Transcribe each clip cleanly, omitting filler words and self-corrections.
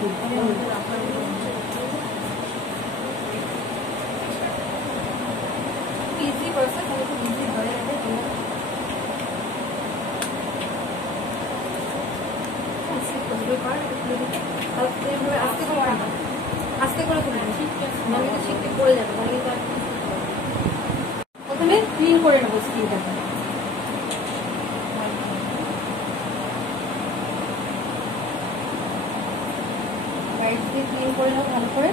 Easy process, খুব easy হয়ে যাবে। আস্তে করে তুলে শিখতে পড়ে যাবে। প্রথমে ক্লিন করে নেবো স্কিনটাকে। ক্লিন করে নেবো ভালো করে।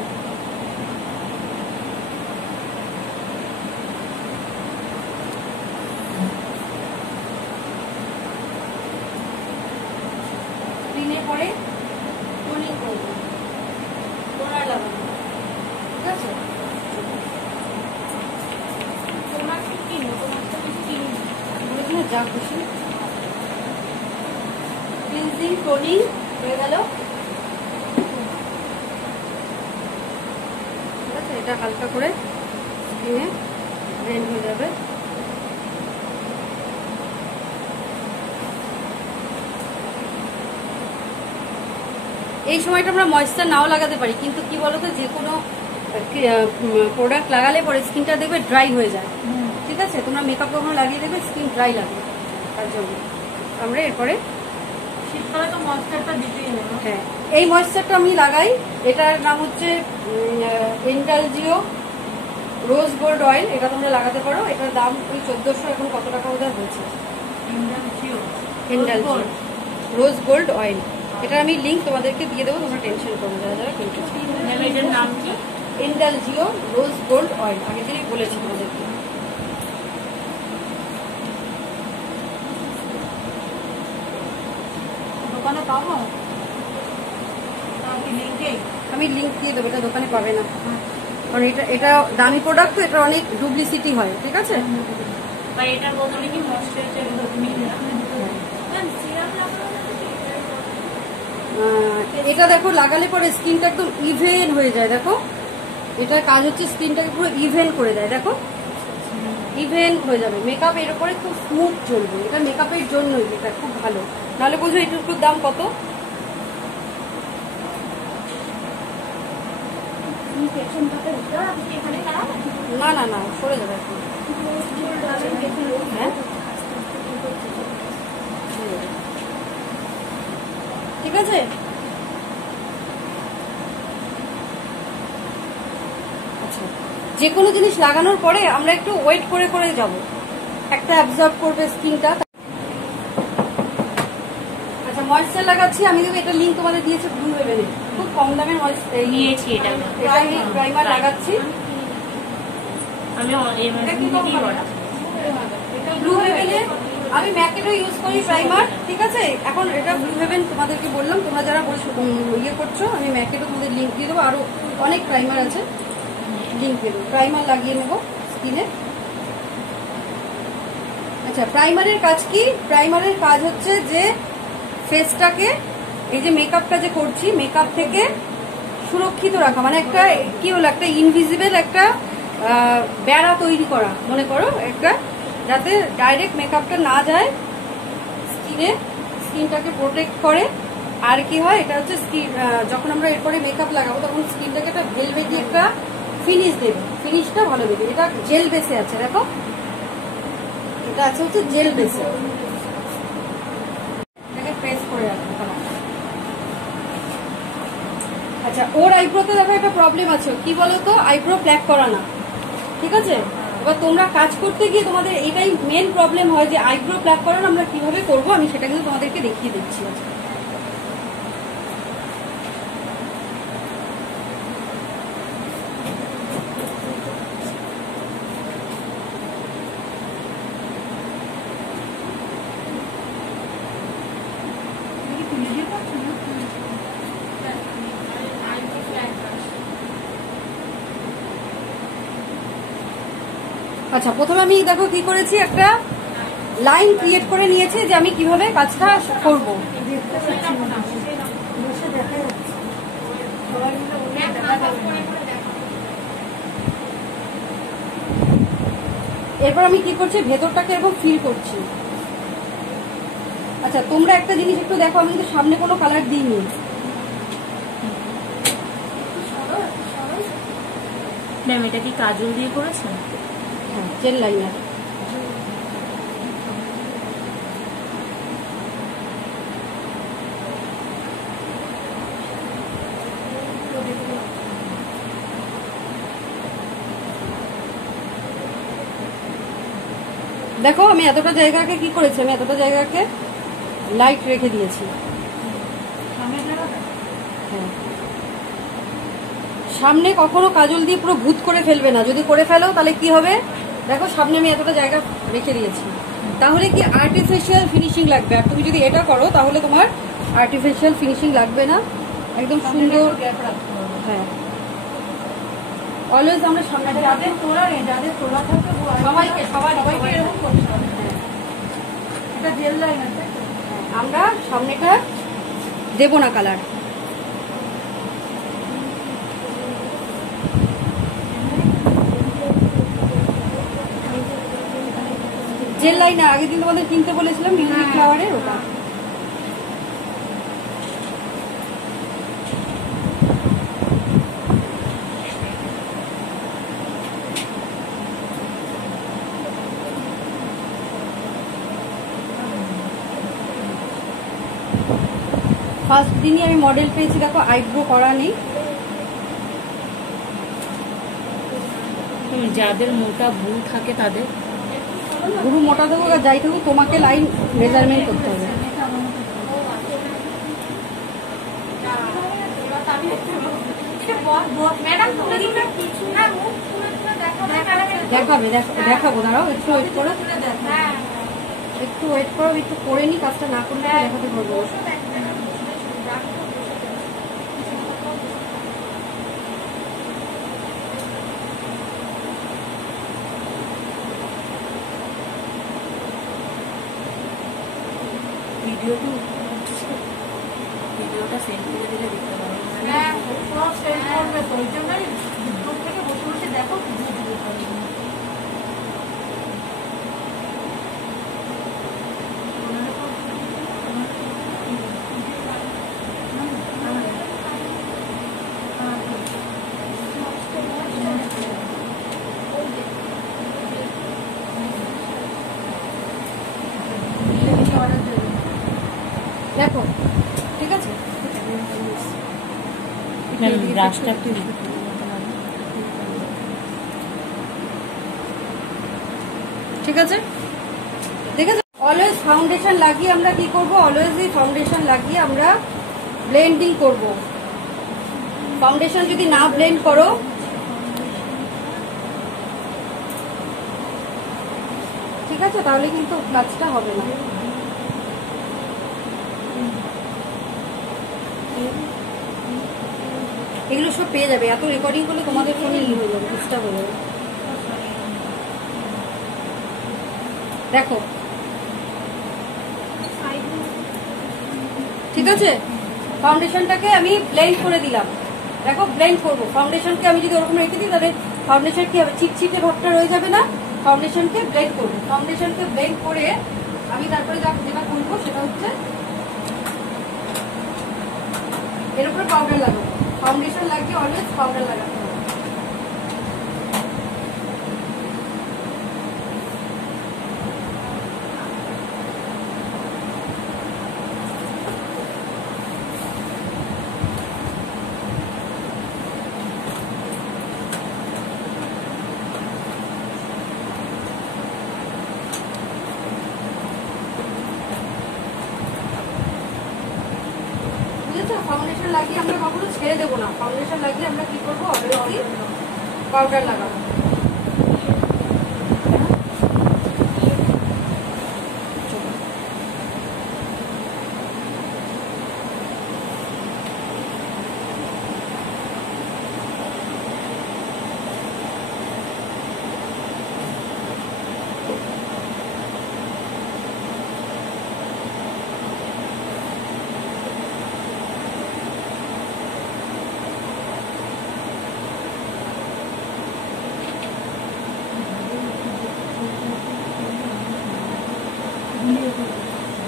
ক্লিনের পরে টোনিং করবো, টোনার লাগাবো, ঠিক আছে? তোমার কি কিনো, তোমার তো বেশি কিনি না, যা খুশি। ক্লিনজিং টোনিং হয়ে গেল, ঠিক আছে? এটা হালকা করে স্কিনে ব্লেন্ড হয়ে যাবে। এই সময়টা আমরা ময়েশ্চার নাও লাগাতে পারি, কিন্তু কি বলতো, যে কোনো প্রোডাক্ট লাগালে পরে স্কিনটা দেখবে ড্রাই হয়ে যায়, ঠিক আছে? তোমরা মেকআপ কখনো লাগিয়ে দেখবে স্কিন ড্রাই লাগে, তার জন্য আমরা এরপরে শীতকালে তো ময়েশ্চারটা দিতেই হবে। হ্যাঁ, এই ময়েশ্চারটা আমি লাগাই, এটার নাম হচ্ছে ইন্ডালজিও রোজ গোল্ড অয়েল। এটা তোমরা লাগাতে পারো, এটার দাম ওই 1400, এখন কত টাকা বোধহয় হয়েছে। ইন্ডালজিও রোজ গোল্ড অয়েল, এটা আমি লিঙ্ক তোমাদেরকে দিয়ে দেবো, তোমরা টেনশন করো যারা যারা কিনতে। এটার নাম কি? ইন্ডালজিও রোজ গোল্ড অয়েল, আগে থেকেই বলেছি তোমাদেরকে। দোকানে পাবো? আমি লিঙ্ক দিয়ে দেবো, এটা দোকানে পাবে না, কারণ এটা দামি প্রোডাক্ট তো, এটা অনেক ডুপ্লিসিটি হয়, ঠিক আছে? এটার বদলে কি এটা দেখো লাগালে পরে স্কিনটা একদম ইভেন হয়ে যায়। দেখো, এটার কাজ হচ্ছে স্কিনটাকে পুরো ইভেন করে দেয়। দেখো, ইভেন হয়ে যাবে, মেকআপ এর উপরে খুব স্মুথ চলবে। এটা মেকআপের জন্যই, এটা খুব ভালো। নাহলে বুঝো এটুকুর দাম কত। না না না, সরে যাবে এখন। হ্যাঁ, ঠিক আছে। আচ্ছা, যে কোনো জিনিস লাগানোর পরে আমরা একটু ওয়েট করে করে যাব, একটা অ্যাবজর্ব করবে স্কিনটা। আচ্ছা, ময়েশ্চার লাগাচ্ছি আমি, কিন্তু এটা লিঙ্ক তোমাদের দিয়েছে ব্লু হেভেনে, খুব কম দামের ময়েশ্চার নিয়েছি। এটা আমি প্রাইমার লাগাচ্ছি, আমি ব্লু হেভেনে, আমি ম্যাকেটও ইউজ করি প্রাইমার, ঠিক আছে? এখন এটা ব্লু হেভেন তোমাদেরকে বললাম, তোমরা যারা ইয়ে করছো, আমি ম্যাকেটও তোমাদের লিঙ্ক দিয়ে দেবো, আরো অনেক প্রাইমার আছে, লিঙ্ক দিয়ে দেবো। প্রাইমার লাগিয়ে নেবো স্কিনে। আচ্ছা, প্রাইমারের কাজ কি? প্রাইমারের কাজ হচ্ছে যে ফেসটাকে, এই যে মেকআপটা যে করছি, মেকআপ থেকে সুরক্ষিত রাখা, মানে একটা কি হলো, একটা ইনভিজিবল একটা বেড়া তৈরি করা, মনে করো একটা, যাতে ডাইরেক্ট মেকআপটা না যায় স্কিনে, স্কিনটাকে প্রোটেক্ট করে। আর কি হয়, এটা হচ্ছে স্কিন, যখন আমরা এরপরে মেকআপ লাগাবো তখন স্কিনটাকে একটা ভেলভেটি একটা ফিনিশ দেবে, ফিনিশটা ভালো দেবে। এটা জেল বেসে আছে, দেখো, এটা আছে হচ্ছে জেল বেসে। এটাকে প্রেস করে রাখবো। আচ্ছা, ওর আইব্রোতে দেখো একটা প্রবলেম আছে, কি বলতো, আইব্রো প্ল্যাক করা না, ঠিক আছে? এবার তোমরা কাজ করতে গিয়ে তোমাদের এটাই মেন প্রবলেম হয়, যে আইব্রো প্ল্যাক করানো আমরা কিভাবে করবো, আমি সেটা কিন্তু তোমাদেরকে দেখিয়ে দিচ্ছি। আচ্ছা, প্রথমে আমি দেখো কি করেছি, একটা লাইন ক্রিয়েট করে নিয়েছি যে আমি কিভাবে কাজটা করব। এরপর আমি কি করছি, ভেতরটাকে এরকম ফিল করছি। আচ্ছা, তোমরা একটা জিনিস একটু দেখো, আমি কিন্তু সামনে কোনো কালার দিইনি, ম্যাম এটা কি কাজল দিয়ে করেছেন? হ্যাঁ, জেল লাইনার। দেখো আমি এতটা জায়গাকে কি করেছি, আমি এতটা জায়গাকে লাইট রেখে দিয়েছি। হ্যাঁ, সামনে কখনো কাজল দিয়ে পুরো ভূত করে ফেলবে না, যদি করে ফেলো তাহলে কি হবে, দেখো সামনে আমি এতটা জায়গা রেখে দিয়েছি, তাহলে কি আর্টিফিশিয়াল ফিনিশিং লাগবে। আর তুমি যদি এটা করো তাহলে তোমার আর্টিফিশিয়াল ফিনিশিং লাগবে না, একদম সুন্দর। হ্যাঁ, অলওয়েজ আমরা সামনে যাদের তোলা নেই, যাদের তোলা থাকে সবাইকে এরকম করতে হবে। এটা জেল লাইন আছে, আমরা সামনেটা দেব না কালার। জেল লাইন আগের দিন তোমাদের কিনতে বলেছিলাম মিউজিক ফ্লাওয়ারের, ওটা। ফার্স্ট দিনই আমি মডেল পেয়েছি, দেখো আইব্রো করা নেই। যাদের মোটা ভ্রু থাকে তাদের ভ্রু মোটা থাকুক আর যাই থাকুক, তোমাকে লাইন মেজারমেন্ট করতে হবে। দেখাবো, দাঁড়াও একটু ওয়েট করো, একটু ওয়েট করো, একটু করে নি, কাজটা না করলে দেখাতে পারবো। ভিডিওটা সেন্ড করে দিলে দেখতে পারো। ওই জন্যই দূর থেকে বসে বসে দেখো। দেখো ঠিক আছে, ব্রাশটা একটু ঠিক আছে, ঠিক আছে। অলওয়েজ ফাউন্ডেশন লাগিয়ে আমরা কি করব, অলওয়েজই ফাউন্ডেশন লাগিয়ে আমরা ব্লেন্ডিং করব। ফাউন্ডেশন যদি না ব্লেন্ড করো, ঠিক আছে, তাহলে কিন্তু কাজটা হবে না। এগুলো সব পেয়ে যাবে, এত রেকর্ডিং করলে তোমাদের ফোনে ই হয়ে যাবে, ডিস্টার্ব হয়ে যাবে। দেখো ঠিক আছে, ফাউন্ডেশনটাকে আমি ব্লেন্ড করে দিলাম। দেখো ব্লেন্ড করবো, ফাউন্ডেশনকে আমি যদি ওরকম রেখে দিই তাহলে ফাউন্ডেশন কি হবে, চিটচিটে ভাবটা রয়ে যাবে না। ফাউন্ডেশনকে ব্লেন্ড করবো, ফাউন্ডেশনকে ব্লেন্ড করে আমি তারপরে যেটা করবো সেটা হচ্ছে এর উপরে পাউডার লাগাবো। ফাউন্ডেশন লাগিয়ে অলওয়েজ পাউডার লাগাতে হবে। ফাউন্ডেশন লাগিয়ে আমরা কখনো ছেড়ে দেবো না, ফাউন্ডেশন লাগিয়ে আমরা কি করবো, অলরেডি পাউডার লাগাবো।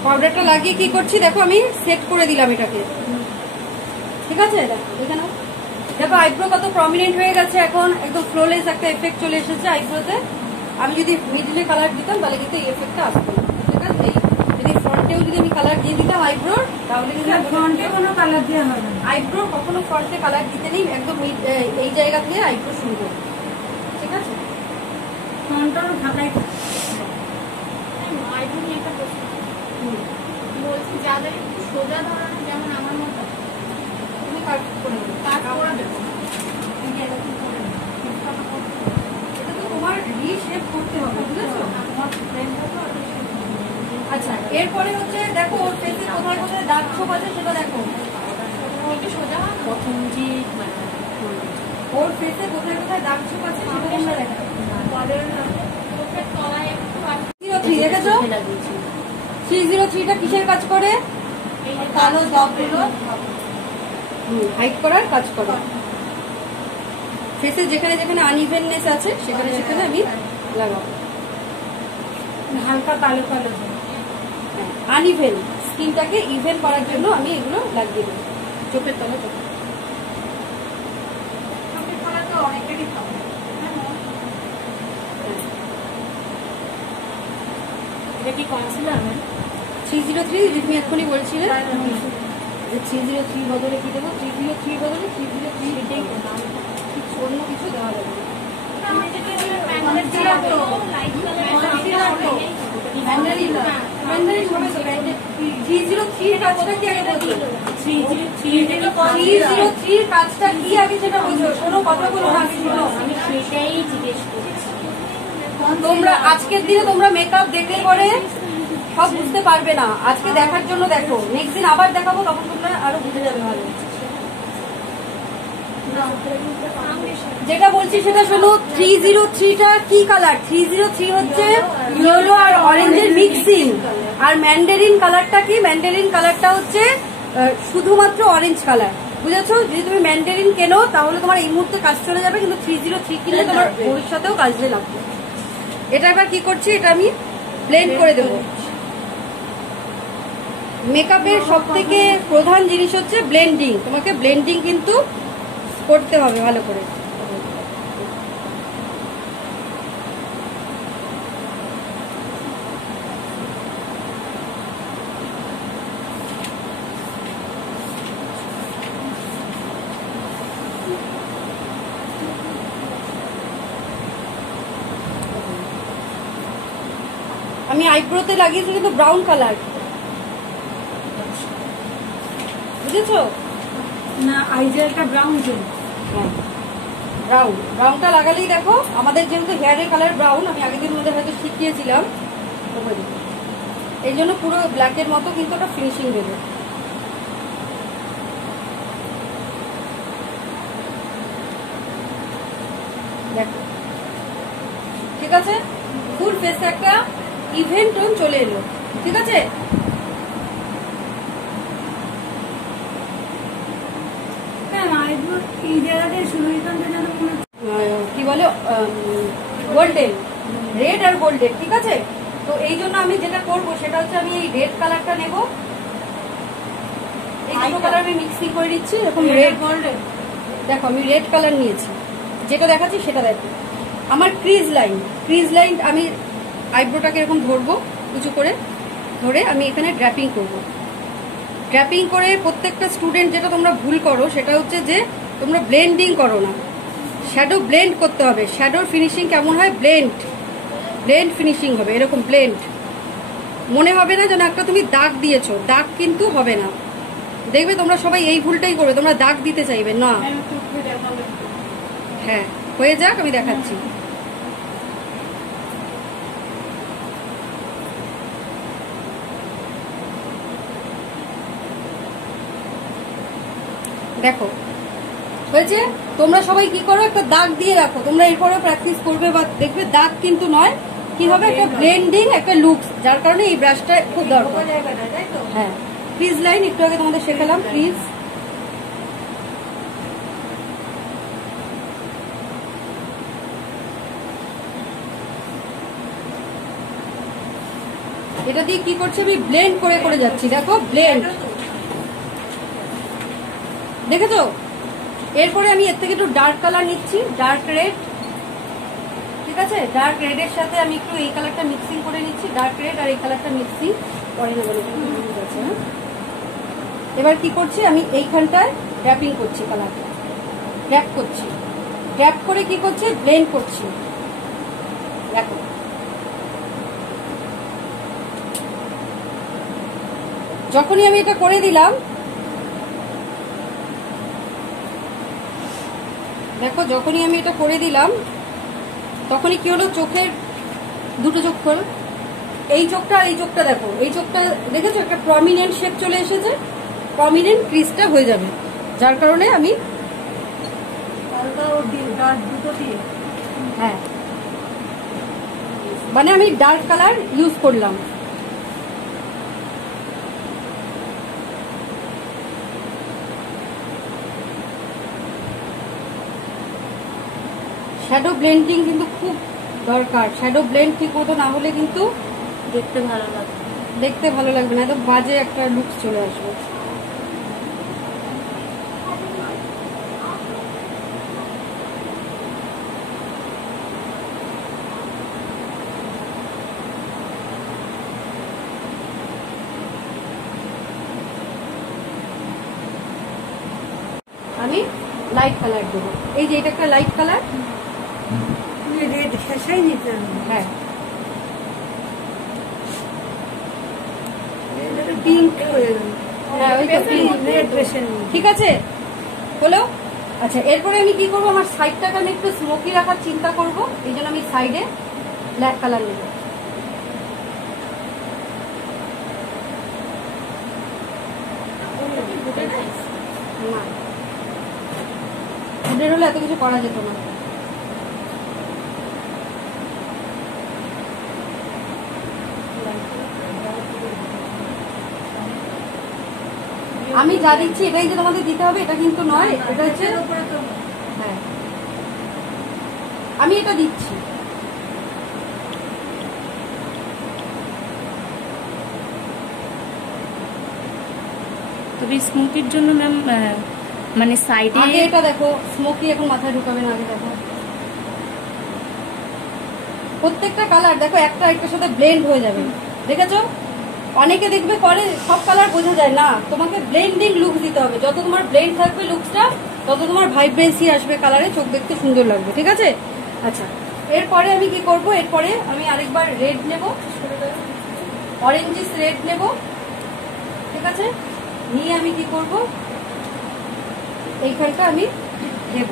পাউডারটা লাগিয়ে কি করছি দেখো, আমি সেট করে দিলাম এটাকে, ঠিক আছে। দেখো এখানে দেখো আইব্রো কত প্রমিনেন্ট হয়ে গেছে এখন, একদম ফ্লোলেস একটা এফেক্ট চলে এসেছে আইব্রোতে। আমি যদি মিডলে কালার দিতাম তাহলে কিন্তু এই এফেক্টটা আসতো না, ঠিক আছে? যদি ফ্রন্টেও যদি আমি কালার দিয়ে দিতাম আইব্রোর, তাহলে কিন্তু ফ্রন্টে কোনো কালার দেওয়া হবে না। আইব্রোর কখনো ফ্রন্টে কালার দিতে নেই, একদম এই জায়গা থেকে আইব্রো শুরু করবো, ঠিক আছে? ফ্রন্টও ঢাকাই থাকে। আইব্রো নিয়ে একটা প্রশ্ন বলছি, যাদের একটু সোজা ধরনের যেমন আমার মতো, তুমি কাট করে দেবে, কাজ করে দেবো। এটা তো তোমার রিশেপ করতে হবে, বুঝেছো? আচ্ছা, এরপরে হচ্ছে দেখো ওর ফেসে কোথায় কোথায় দাগ ছোপ আছে সেটা দেখো। একটু সোজা হয় না? প্রথম যে ওর ফেসে কোথায় কোথায় দাগ ছোপ আছে সেটা তোমরা দেখো। চোখের তলায় একটু আর 303 দেখেছো? লাগিয়েছি। 303টা কিসের কাজ করে? এই যে কালো দাগগুলো হাইড করার কাজ করে। ফেসে যেখানে যেখানে আনইভেননেস আছে সেখানে সেখানে আমি লাগাবো। হালকা কালো কালো আনইভেন স্কিনটাকে ইভেন করার জন্য আমি এগুলো লাগিয়ে দেবো চোখের তলা। চোখের তলা তো অনেকেরই থাকে। এটা কি কনসিলার? 303 তুমি এক্ষুনি বলছিলে যে 303 বদলে কি দেবো? 303 বদলে 303 এটাই অন্য কিছু দেওয়া যাবে না। ম্যান্ডারিন হবে তো, 303 কাজটা কি আগে বলছো? 303 কাজটা কি আগে সেটা বলছো। শোনো, কথা বলো না, আগে শোনো। আমি সেটাই জিজ্ঞেস করছি। তোমরা আজকের দিনে তোমরা মেকআপ দেখলে পরে সব বুঝতে পারবে না। আজকে দেখার জন্য দেখো, নেক্সট দিন আবার দেখাবো, তখন তোমরা আরো বুঝে যাবে ভালো। যেটা বলছি সেটা শোনো। 303টা কি কালার? 303 হচ্ছে ইয়েলো আর অরেঞ্জের মিক্সিং। আর ম্যান্ডারিন কালারটা কি? ম্যান্ডারিন কালারটা হচ্ছে শুধুমাত্র অরেঞ্জ কালার, বুঝেছো? যদি তুমি ম্যান্ডারিন কেনো তাহলে তোমার এই মুহূর্তে কাজ চলে যাবে, কিন্তু 303 কিনলে তোমার ভবিষ্যতেও কাজে লাগবে। এটা এবার কি করছি, এটা আমি ব্লেন্ড করে দেবো। মেকআপের সব থেকে প্রধান জিনিস হচ্ছে ব্লেন্ডিং। তোমাকে ব্লেন্ডিং কিন্তু করতে হবে ভালো করে। আমি আইব্রোতে লাগিয়েছি কিন্তু ব্রাউন কালার, বুঝেছো? না, আইজেলটা ব্রাউন ছিল। ব্রাউনটা লাগালেই দেখো, আমাদের যেহেতু হেয়ারের কালার ব্রাউন, আমি আগের দিন মধ্যে হয়তো শিখিয়েছিলাম, এই জন্য পুরো ব্ল্যাকের মতো কিন্তু ওটা ফিনিশিং দেবে। দেখো, ঠিক আছে? ফুল ফেসে একটা ইভেন টোন চলে এলো, ঠিক আছে? এই জায়গাটায় সুরক্ষান্ত যেন কি বলে, গোল্ডেন, রেড আর গোল্ডেন, ঠিক আছে? তো এই জন্য আমি যেটা করবো সেটা হচ্ছে আমি এই রেড কালারটা নেব। এই দুটো কালার আমি মিক্সিং করে নিচ্ছি। এরকম রেড গোল্ডেন, দেখো আমি রেড কালার নিয়েছি, যেটা দেখাচ্ছি সেটা দেখো। আমার ক্রিজ লাইন আমি আইব্রোটাকে এরকম ধরবো, উঁচু করে ধরে আমি এখানে ড্র্যাপিং করব। ড্র্যাপিং করে প্রত্যেকটা স্টুডেন্ট যেটা তোমরা ভুল করো সেটা হচ্ছে যে তোমরা ব্লেন্ডিং করো না, শ্যাডো ব্লেন্ড করতে হবে। শ্যাডোর ফিনিশিং কেমন হয়? ব্লেন্ড ফিনিশিং হবে, এরকম ব্লেন্ড। মনে হবে না যেন একটা তুমি দাগ দিয়েছো, দাগ কিন্তু হবে না। দেখবে তোমরা সবাই এই ভুলটাই করবে, তোমরা দাগ দিতে চাইবে না। হ্যাঁ, হয়ে যাক, আমি দেখাচ্ছি। দেখো হয়েছে। তোমরা সবাই কি করো, একটা দাগ দিয়ে রাখো। তোমরা এরপরে প্র্যাকটিস করবে বা দেখবে দাগ কিন্তু নয়, কি হবে একটা ব্লেন্ডিং, একটা লুকস, যার কারণে এই ব্রাশটা খুব দরকার। হ্যাঁ, ক্রিজ লাইন একটু আগে তোমাদের শেখালাম, ক্রিজ। এটা দিয়ে কি করছি, আমি ব্লেন্ড করে করে যাচ্ছি। দেখো ব্লেন্ড, দেখেছো? এরপরে আমি এর থেকে একটু ডার্ক কালার নিচ্ছি, ডার্ক রেড। ঠিক আছে, ডার্ক রেডের সাথে আমি একটু এই কালারটা মিক্সিং করে নিচ্ছি, ডার্ক রেড আর এই কালারটা মিক্সিং করে নেবো। হ্যাঁ, এবার কি করছি আমি এইখানটায় র‍্যাপিং করছি, কালারটা র‍্যাপ করছি, র‍্যাপ করে কি করছি ব্লেন্ড করছি। দেখো যখনই আমি এটা করে দিলাম, দেখো যখনই আমি এটা করে দিলাম তখনই কি হলো, চোখের দুটো চোখ হলো, এই চোখটা আর এই চোখটা দেখো, এই চোখটা দেখেছো একটা প্রমিনেন্ট শেপ চলে এসেছে, প্রমিনেন্ট ক্রিজটা হয়ে যাবে, যার কারণে আমি হ্যাঁ মানে আমি ডার্ক কালার ইউজ করলাম। শ্যাডো ব্লেন্ডিং কিন্তু খুব দরকার, শ্যাডো ব্লেন্ড ঠিক মতো না হলে কিন্তু দেখতে ভালো লাগবে, দেখতে ভালো লাগবে না, একদম বাজে একটা লুকস চলে আসবে। আমি লাইট কালার দেবো, এই যে এটা একটা লাইট কালার, রেড শেষাই নিতে হবে। হ্যাঁ পিঙ্ক হয়ে গেল, হ্যাঁ ওই তো pink। রেড বেশি ঠিক আছে হলো। আচ্ছা এরপরে আমি কি করবো, আমার সাইডটাকে আমি একটু স্মোকি রাখার চিন্তা করব, এই জন্য আমি সাইডে ব্ল্যাক কালার নেব। না ওদের হলে এত কিছু করা যেত না। আমি যা দিচ্ছি এটাই যে তোমাদের দিতে হবে এটা কিন্তু নয়, এটা হচ্ছে হ্যাঁ আমি এটা দিচ্ছি। তবে স্মোকির জন্য ম্যাম মানে সাইডে আগে এটা দেখো, স্মোকি এখন মাথায় ঢুকাবে না, আগে দেখো প্রত্যেকটা কালার দেখো একটা একটার সাথে ব্লেন্ড হয়ে যাবে, দেখেছো? অনেকে দেখবে করে সব কালার বোঝা যায় না, তোমাকে ব্লেন্ডিং লুক দিতে হবে, যত তোমার ব্লেন্ড থাকবে লুকসটা তত তোমার ভাইব্রেন্সি আসবে কালারে, চোখ দেখতে সুন্দর লাগবে। ঠিক আছে, আচ্ছা এরপরে আমি কি করব, এরপরে আমি আরেকবার রেড নেব, অরেঞ্জিস রেড নেব। ঠিক আছে, নিয়ে আমি কি করব, এইখানটা আমি দেব।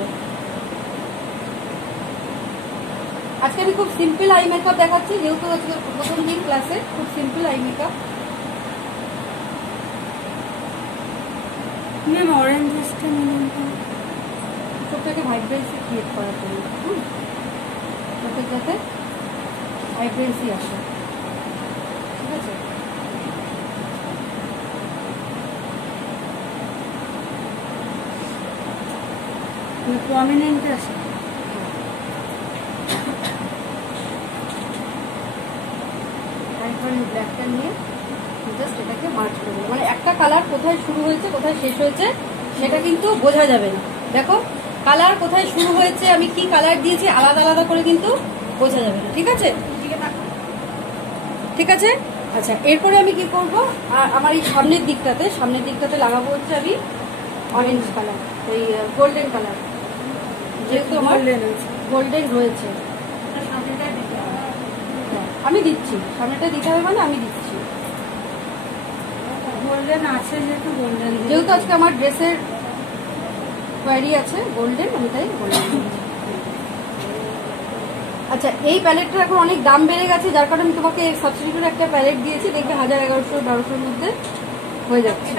আজকে আমি খুব সিম্পল আই মেকআপ দেখাচ্ছি, যেহেতু আজকে প্রথম দিন ক্লাসে, খুব সিম্পল আই মেকআপ। ম্যাম অরেঞ্জটা নিলাম, চোখটাকে ভাইব্রেন্সি ক্রিয়েট করার জন্য, চোখের যাতে ভাইব্রেন্সি আসে। ঠিক আছে, প্রমিনেন্ট আছে। তারপরে ব্ল্যাকটা নিয়ে জাস্ট এটাকে মার্চ করে দেবো, মানে একটা কালার কোথায় শুরু হয়েছে কোথায় শেষ হয়েছে সেটা কিন্তু বোঝা যাবে না। দেখো কালার কোথায় শুরু হয়েছে, আমি কি কালার দিয়েছি আলাদা আলাদা করে কিন্তু বোঝা যাবে না। ঠিক আছে, ঠিক আছে। আচ্ছা এরপরে আমি কি করব, আমার এই সামনের দিকটাতে লাগাবো হচ্ছে আমি অরেঞ্জ কালার, এই গোল্ডেন কালার, যেহেতু আমার গোল্ডেন রয়েছে আমি দিচ্ছি, সামনেটা দিতে হবে মানে আমি দিচ্ছি, গোল্ডেন আছে যেহেতু গোল্ডেন, যেহেতু আজকে আমার ড্রেসের কোয়ারি আছে গোল্ডেন, আমি তাই গোল্ডেন। আচ্ছা এই প্যালেটটা এখন অনেক দাম বেড়ে গেছে, যার কারণে আমি তোমাকে সাবস্টিটিউট একটা প্যালেট দিয়েছি, দেখবে 1000, 1100, 1200 মধ্যে হয়ে যাচ্ছে।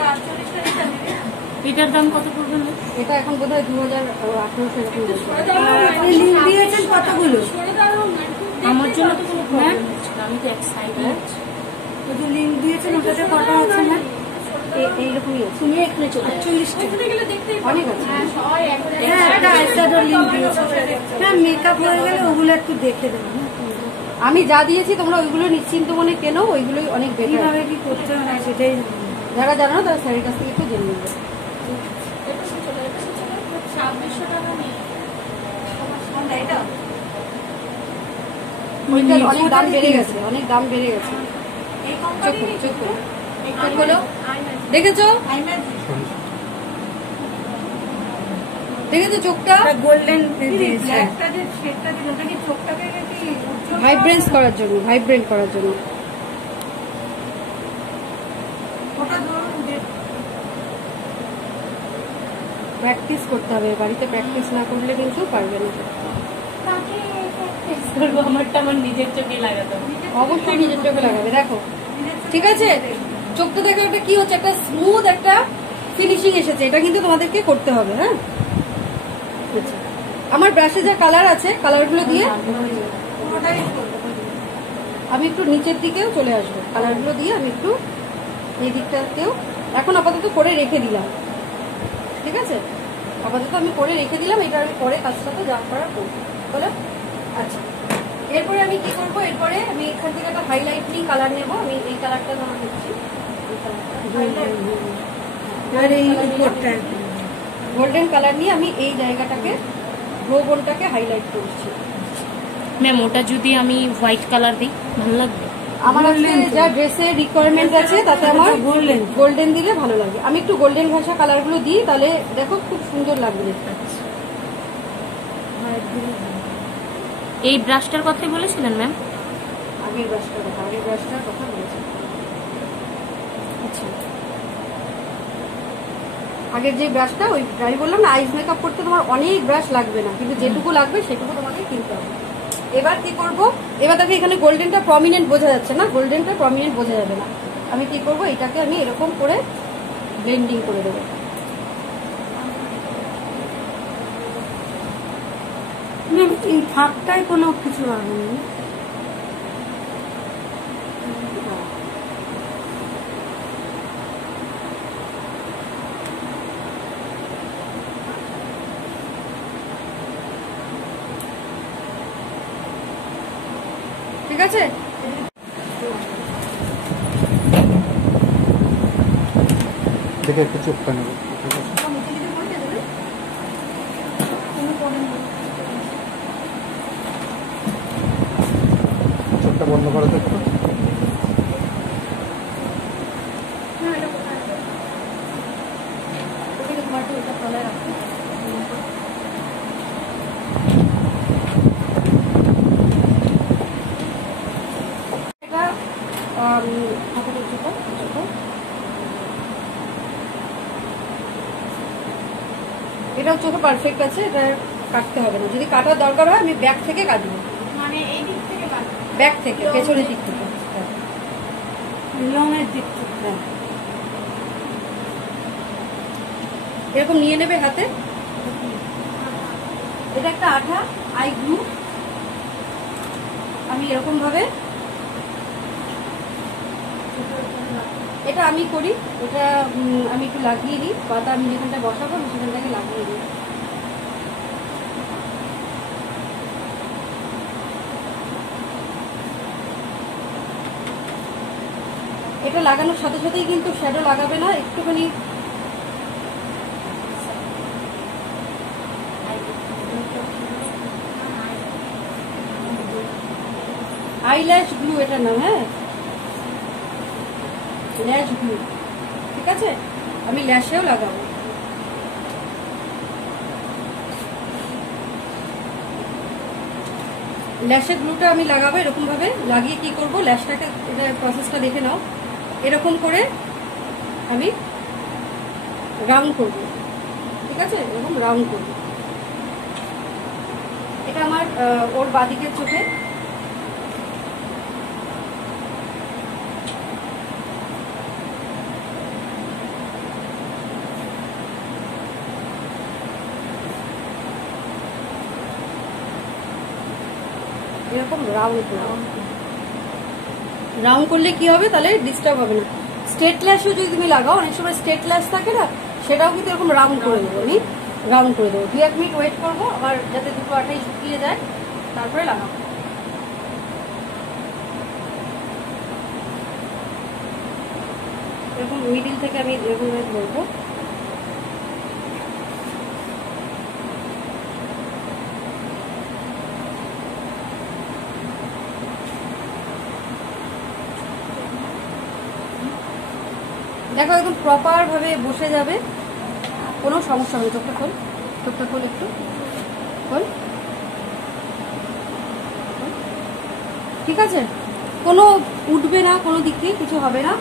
এটার দাম কত পড়বে না? এটা এখন বোধহয় 2018 এরকম বলছে। আপনি লিঙ্ক দিয়েছেন কতগুলো? আমার জন্য তো কোনো প্রবলেম হচ্ছে না, আমি তো এক সাইডে আছি। ওই যে লিঙ্ক দিয়েছেন ওটাতে কটা আছে না? এইরকমই আছে, তুমি এখানে চলে আসো। 40টা অনেক আছে। হ্যাঁ, একটা আইশ্যাডোর লিঙ্ক দিয়েছে। হ্যাঁ, মেকআপ হয়ে গেলে ওগুলো একটু দেখে দেবো। আমি যা দিয়েছি তোমরা ওইগুলো নিশ্চিন্ত মনে কেনো, ওইগুলোই অনেক বেটার। কিভাবে কি করতে হবে সেটাই যারা জানো না তারা স্যারের কাছ থেকে একটু জেনে নেবে। 2600 টাকা নেই। ওইটার অনেক দাম বেড়ে গেছে, অনেক দাম বেড়ে গেছে। চোখ খোলো, দেখেছো দেখেছো চোখটা গোল্ডেন ভাইব্রেন্স করার জন্য, ভাইব্রেন্ট করার জন্য। প্র্যাকটিস করতে হবে, বাড়িতে প্র্যাকটিস না করলে কিন্তু পারবে না। তাকে করবো আমারটা আমার নিজের চোখে লাগাতে হবে। অবশ্যই নিজের চোখে লাগাবে। দেখো ঠিক আছে, চোখটা দেখো একটা কি হচ্ছে, একটা স্মুথ একটা ফিনিশিং এসেছে। এটা কিন্তু তোমাদেরকে করতে হবে। হ্যাঁ, আচ্ছা। আমার ব্রাশে যা কালার আছে, কালারগুলো দিয়ে আমি একটু নিচের দিকেও চলে আসবো। কালারগুলো দিয়ে আমি একটু এই দিকটাতেও এখন আপাতত করে রেখে দিলাম। ঠিক আছে, আপাতত আমি করে রেখে দিলাম। এটা আমি পরে কাজটা তো যা করার করবো। বলো। আচ্ছা, এরপরে আমি কি করবো, এরপরে আমি এখান থেকে একটা হাইলাইটিং কালার নেবো। আমি এই কালারটা ধরো নিচ্ছি, গোল্ডেন কালার নিয়ে আমি এই জায়গাটাকে, ব্রোবোনটাকে হাইলাইট করছি। ম্যাম ওটা যদি আমি হোয়াইট কালার দিই ভালো লাগবে? আমার আজকে যা ড্রেসের রিকোয়ারমেন্ট আছে তাতে আমার গোল্ডেন দিলে ভালো লাগে। আমি একটু গোল্ডেন ঘাসা কালার গুলো দিই, তাহলে দেখো খুব সুন্দর লাগবে দেখতে। এই ব্রাশটার কথাই বলেছিলেন ম্যাম? আগের ব্রাশটার কথা বলেছি। আচ্ছা, আগের যে ব্রাশটা, ওই আমি বললাম না, আইস মেকআপ করতে তোমার অনেক ব্রাশ লাগবে না, কিন্তু যেটুকু লাগবে সেটুকু তোমাকে কিনতে হবে। এবার কি করব, এবার দেখো এখানে গোল্ডেনটা প্রমিনেন্ট বোঝা যাচ্ছে না, গোল্ডেনটা প্রমিনেন্ট বোঝা যাবে না। আমি কি করব, এটাকে আমি এরকম করে ব্লেন্ডিং করে দেবো। এই ফাঁকটায় কোনো কিছু হবে না। ঠিক আছে, দেখে একটু চোখটা নেবো। চোখটা বন্ধ করে তো একটু। এটাও চোখে পারফেক্ট আছে, এটা কাটতে হবে না। যদি কাটার দরকার হয় আমি ব্যাক থেকে কাটবো, মানে এই দিক থেকে বাঁধা। ব্যাক থেকে, পেছনের দিক থেকে। লংয়ের দিক থেকে। এরকম নিয়ে নেবে হাতে। এটা একটা আঠা আই গ্লু, আমি এরকম ভাবে, এটা আমি করি, এটা আমি একটু লাগিয়ে দিই। পাতা আমি যেখানটা বসাবো আমি সেখানটাকে লাগিয়ে দিই। এটা লাগানোর সাথে সাথেই কিন্তু শ্যাডো লাগাবে না, একটুখানি আইল্যাশ গ্লু এটার নাম। হ্যাঁ, ল্যাশ গ্লু। ঠিক আছে, আমি ল্যাশেও লাগাবো। ল্যাশের গ্লুটা আমি লাগাবো এরকম ভাবে। লাগিয়ে কি করব, ল্যাশটাকে, এটা প্রসেসটা দেখে নাও। এরকম করে আমি রাউন্ড করব। ঠিক আছে, এরকম রাউন্ড করব। এটা আমার ওর বাঁদিকের চোখে। এরকম রাউন্ড করলে কি হবে, তাহলে ডিস্টার্ব হবে না। স্ট্রেট ল্যাশও যদি তুমি লাগাও, অনেক সময় স্ট্রেট ল্যাশ থাকে না, সেটাও কিন্তু এরকম রাউন্ড করে দেবো। আমি রাউন্ড করে দেবো। 2-1 মিনিট ওয়েট করবো, আবার যাতে দুটো আটাই শুকিয়ে যায়, তারপরে লাগাবো। এরকম মিডিল থেকে আমি এরকম বলবো। দেখো একদম প্রপার ভাবে বসে যাবে, কোনো সমস্যা হবে। চোখটা খোল, চোখটা খোল, একটু খোল। ঠিক আছে, কোনো উঠবে না, কোনো দিক থেকে কিছু হবে না।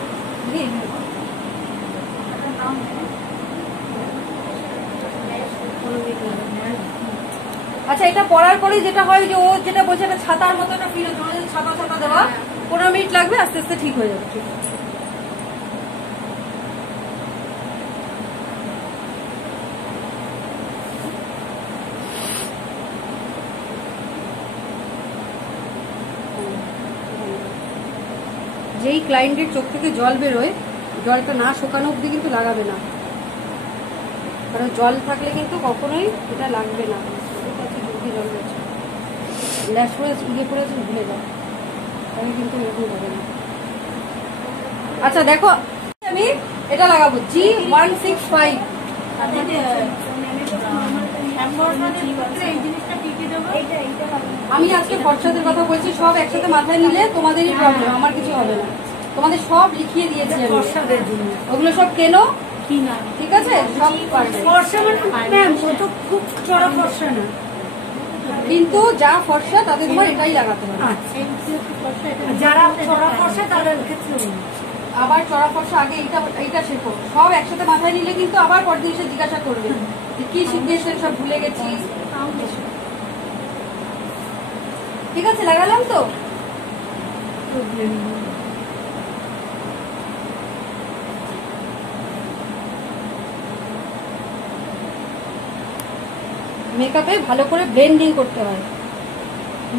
আচ্ছা, এটা পড়ার পরে যেটা হয় যে ও যেটা বলছে একটা ছাতার মতো একটা ফিল হচ্ছে, ছাতা ছাতা দেওয়া, 15 মিনিট লাগবে, আস্তে আস্তে ঠিক হয়ে যাবে। ঠিক আছে, যেই ক্লায়েন্টের চোখ থেকে জল বেরোয়, জলটা না শুকানো অবধি কিন্তু লাগাবে না, কারণ জল থাকলে কিন্তু কখনোই এটা লাগবে না। জল বেরোচ্ছে, ল্যাশ পরে ইয়ে পড়েছে, ভুলে যাও, তাহলে কিন্তু এরকম হবে না। আচ্ছা দেখো, আমি এটা লাগাবো G165। আমি আজকে ফর্সাদের কথা বলছি, সব একসাথে মাথায় নিলে তোমাদেরই প্রবলেম, আমার কিছু হবে না। তোমাদের সব লিখিয়ে দিয়েছি আমি, ফর্সাদের জন্য ওগুলো সব কেনো, কি না, ঠিক আছে? সব ফর্সা মানে ম্যাম ও তো খুব চড়া ফর্সা না, কিন্তু যা ফর্সা তাদের উপর এটাই লাগাতে হবে। যারা চড়া ফর্সা তাদের ক্ষেত্রে আবার চড়া ফর্সা আগে এইটা শেখো, সব একসাথে মাথায় নিলে কিন্তু আবার পরদিন এসে জিজ্ঞাসা করবে যে কি শিখিয়েছেন, সব ভুলে গেছি। ঠিক আছে, লাগালাম তো। মেকআপে ভালো করে ব্লেন্ডিং করতে হয়,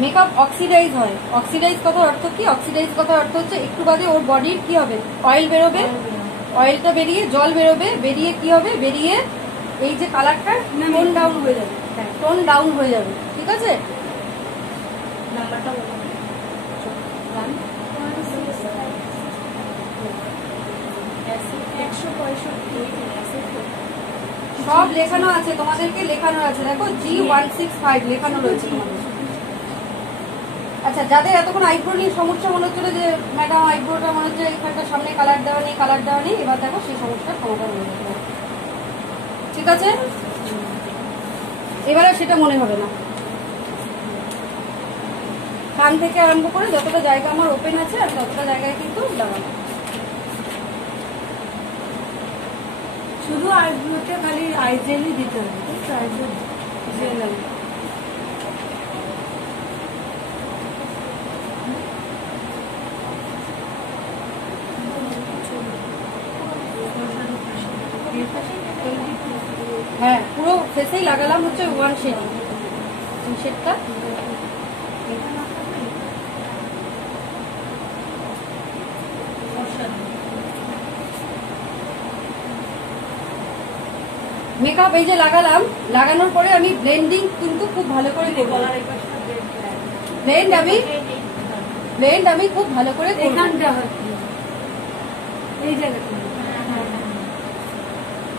মেকআপ অক্সিডাইজ হয়। অক্সিডাইজ কথার অর্থ কি? অক্সিডাইজ কথার অর্থ হচ্ছে একটু বাদে ওর বডির কি হবে, অয়েল বেরোবে, অয়েলটা বেরিয়ে জল বেরোবে, বেরিয়ে কি হবে, বেরিয়ে এই যে কালারটা টোন ডাউন হয়ে যাবে, টোন ডাউন হয়ে যাবে। ঠিক আছে, নাম্বারটা বলো। সব লেখানো আছে, তোমাদেরকে লেখানো আছে, দেখো G165 লেখানো রয়েছে তোমাদের। আচ্ছা, যাদের এতক্ষণ আইব্রো নিয়ে সমস্যা মনে হচ্ছিল যে ম্যাডাম আইব্রোটা মনে হচ্ছে এখানটা সামনে কালার দেওয়া নেই, কালার দেওয়া নেই, এবার দেখো সেই সমস্যার সমাধান হয়ে যাবে। ঠিক আছে, এবারে সেটা মনে হবে না। কান থেকে আরম্ভ করে যতটা জায়গা আমার ওপেন আছে আর ততটা জায়গায় কিন্তু লাগানো। শুধু আইব্রোতে খালি আই জেলই দিতে হবে, আইব্রো জেল লাগে। হ্যাঁ, পুরো ফেসেই লাগালাম হচ্ছে ওয়ান শেড, শেডটা মেকআপ এই যে লাগালাম, লাগানোর পরে আমি ব্লেন্ডিং কিন্তু খুব ভালো করে করবো। ব্লেন্ড আমি খুব ভালো করে করবো। এখানটা হয় এই জায়গাটা,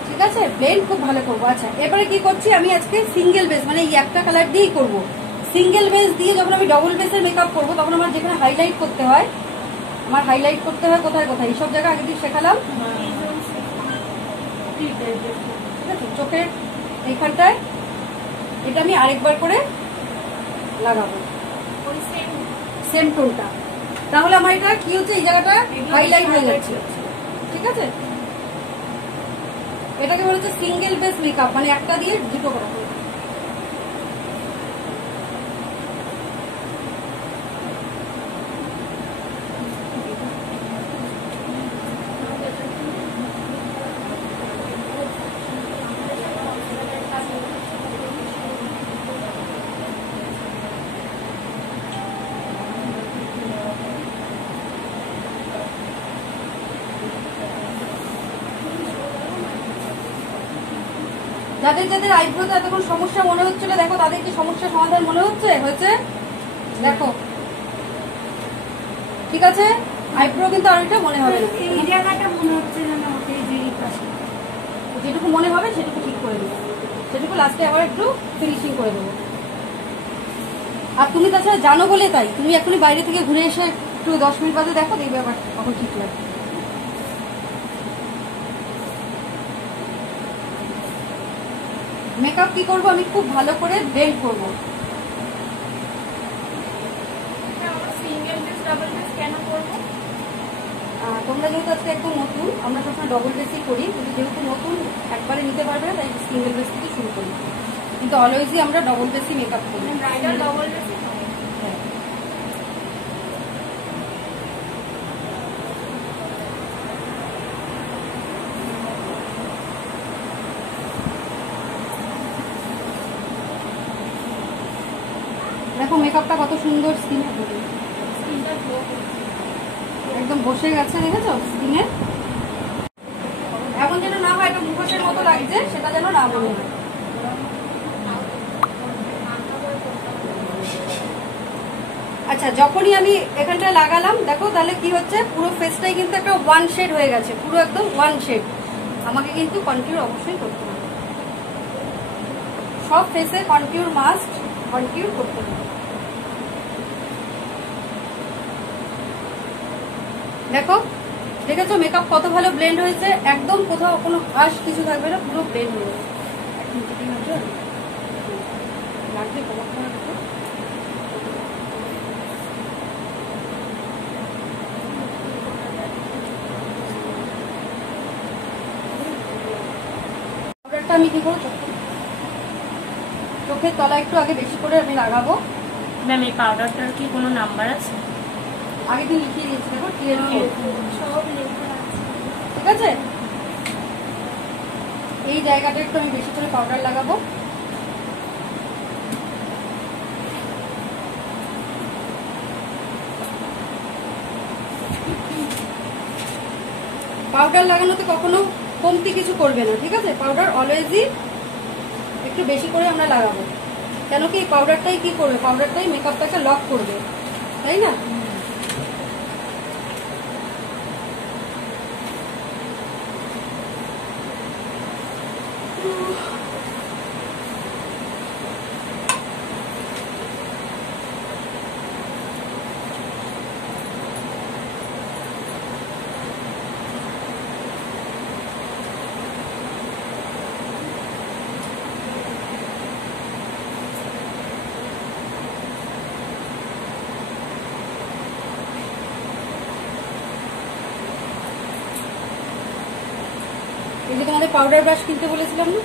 ঠিক আছে, ব্লেন্ড খুব ভালো করবো। আচ্ছা, এবারে কি করছি আমি আজকে সিঙ্গেল বেস, মানে এই একটা কালার দিয়েই করবো। সিঙ্গেল বেস দিয়ে যখন আমি ডবল বেসের মেকআপ করবো তখন আমার যেখানে হাইলাইট করতে হয়, আমার হাইলাইট করতে হয় কোথায় কোথায়, এইসব জায়গা আগে দিয়ে শেখালাম। ঠিক আছে, চোখের এইখানটায় এটা আমি আরেকবার করে লাগাবো সেম টোনটা, তাহলে আমার এটা কি হচ্ছে, এই জায়গাটা হাইলাইট হয়ে যাচ্ছে। ঠিক আছে, এটাকে বলা হচ্ছে সিঙ্গেল বেস মেকআপ, মানে একটা দিয়ে দুটো করা। যাদের যাদের আইব্রোতে এতক্ষণ সমস্যা মনে হচ্ছিল, দেখো তাদের কি সমস্যার সমাধান মনে হচ্ছে, হয়েছে দেখো। ঠিক আছে, আইব্রো কিন্তু আরেকটা মনে হবে না, এই জায়গাটা মনে হচ্ছে যেন যেটুকু মনে হবে সেটুকু ঠিক করে দেবো, সেটুকু লাস্টে আবার একটু ফিনিশিং করে দেবো। আর তুমি তাছাড়া জানো বলে তাই, তুমি এখনই বাইরে থেকে ঘুরে এসে একটু 10 মিনিট বাদে দেখো, দেখবে আবার তখন ঠিক লাগবে। মেকআপ কি করব, আমি খুব ভালো করে ব্লেন্ড করব। সিঙ্গেল বেস ডাবল বেস কেন করবো? তোমরা যেহেতু আজকে একদম নতুন, আমরা সবসময় ডবল বেসই করি, কিন্তু যেহেতু নতুন একবারে নিতে পারবে না, তাই সিঙ্গেল বেস থেকে শুরু করি, কিন্তু অলওয়েজই আমরা ডবল বেসই মেকআপ করি। ব্রাইডাল ডবল বেসই হয়। হ্যাঁ। দেখো মেকআপটা কত সুন্দর স্কিনে স্কিনটা গ্লো করছে। একদম বসে গেছে, দেখেছো স্কিনে? এমন যেন না হয় একটা মুখোশের মতো লাগছে, সেটা যেন না মনে হয়। আচ্ছা, যখনই আমি এখানটা লাগালাম দেখো তাহলে কি হচ্ছে, পুরো ফেসটাই কিন্তু একটা ওয়ান শেড হয়ে গেছে, পুরো একদম ওয়ান শেড। আমাকে কিন্তু কন্ট্যুর অবশ্যই করতে হবে, সব ফেসে কন্ট্যুর মাস্ট, কন্ট্যুর করতে হবে। দেখো, দেখেছো মেকআপ কত ভালো ব্লেন্ড হয়েছে, একদম কোথাও কোনো হাস কিছু থাকবে না, পুরো ব্লেন্ড হয়ে গেছে। লাগবে পাউডারটা আমি কি করবো, চোখের তলা একটু আগে বেশি করে আমি লাগাবো। ম্যাম এই পাউডারটার কি কোনো নাম্বার আছে? আগে দিন লিখিয়ে দিয়েছি, দেখো TN4 সব লেখা আছে। ঠিক আছে। এই জায়গাটা একটু আমি বেশি করে পাউডার লাগাবো। পাউডার লাগানোতে কখনো কমতি কিছু করবে না, ঠিক আছে? পাউডার অলওয়েজই একটু বেশি করে আমরা লাগাবো, কেন কি এই পাউডারটাই কি করবে, পাউডারটাই মেকআপটাকে লক করবে, তাই না? এই যে তোমাদের পাউডার ব্রাশ কিনতে বলেছিলাম না,